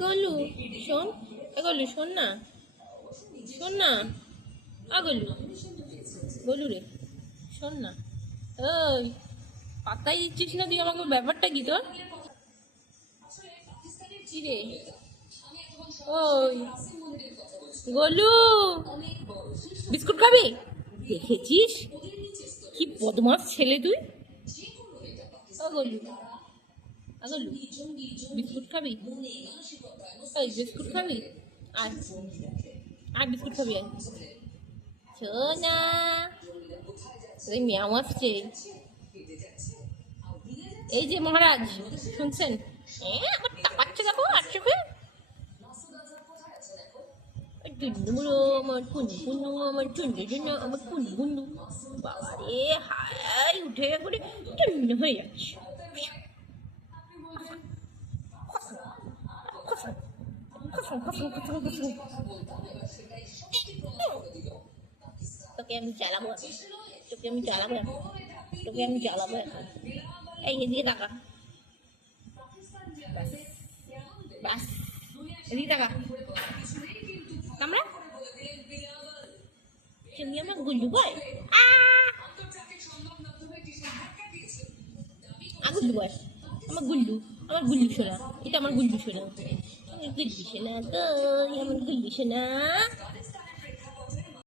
গলু শোন, গলু শোন না, শোন না, গলু, গলু রে শোন না। ওই পাত্তাই দিচ্ছিস না তুই আমাকে, ব্যাপারটা কি তোর? কি রে? ওই গলু, বিস্কুট খাবি? দেখেছিস কি বদমাস ছেলে তুই। গলু, গলু, বিস্কুট খাবি? ওই বিস্কুট খাবি? আর আর বিস্কুট খাবি? আর সোনা, ওই ম্যাও আসছে। এই যে মহারাজ শুনছেন? আমার টাকাচ্ছে দেখো আর চোখে। টুনটুনো আমার টুনটুনো আমার টুনটুনো আমার টুনটুনো, বাবা রে হাই উঠে করে টুন হয়ে যাচ্ছে। তোকে আমি জ্বালাবো এখন, তোকে আমি জ্বালাবো এখন, তোকে আমি জ্বালাবো এখন। এই এদিকে টাকা, বাস এদিকে টাকা, কামড়া। তুমি আমার গুল্লু বয়, গুল্লু বয়, আমার গুল্লু, আমার গুল্লু সোনা, এটা আমার গুল্লু সোনা, আমার গুল্লু সোনা, তো আমার গুল্লু সোনা।